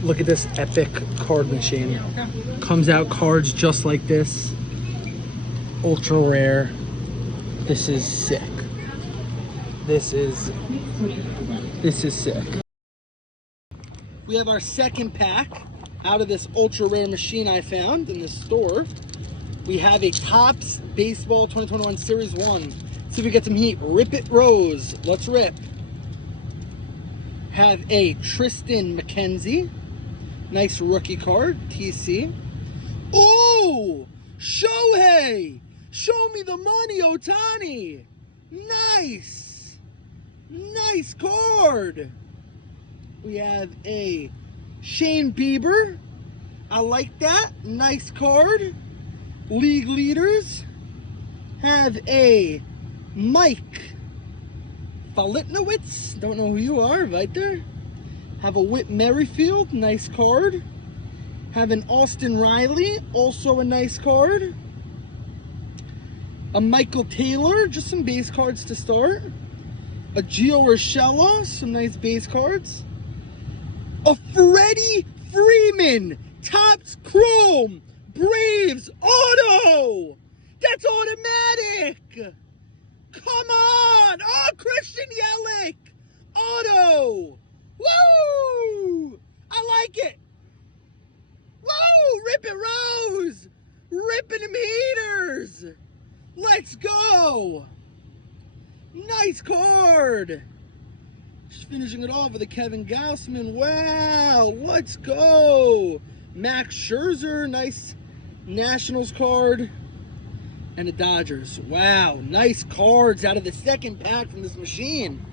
Look at this epic card machine. Comes out cards just like this. Ultra rare. This is sick. This is sick. We have our second pack out of this ultra rare machine I found in the store. We have a Topps Baseball 2021 Series 1. See if we get some heat. Rip It Rose. Let's rip. Have a Tristan McKenzie. Nice rookie card. TC. Oh! Shohei! Show me the money, Ohtani! Nice! Nice card! We have a Shane Bieber. I like that. Nice card. League leaders. Have a Mike Falitnowitz. Don't know who you are, right there. Have a Whit Merrifield. Nice card. Have an Austin Riley. Also a nice card. A Michael Taylor. Just some base cards to start. A Gio Urshela. Some nice base cards. A Freddie Freeman, Topps Chrome, Braves Auto. That's automatic. Come on. Oh, Christian Yelich, Auto. Woo! I like it. Woo! Rip It Rose. Ripping them heaters. Let's go. Nice card. Just finishing it off with a Kevin Gausman. Wow, let's go. Max Scherzer, nice Nationals card. And the Dodgers. Wow, nice cards out of the second pack from this machine.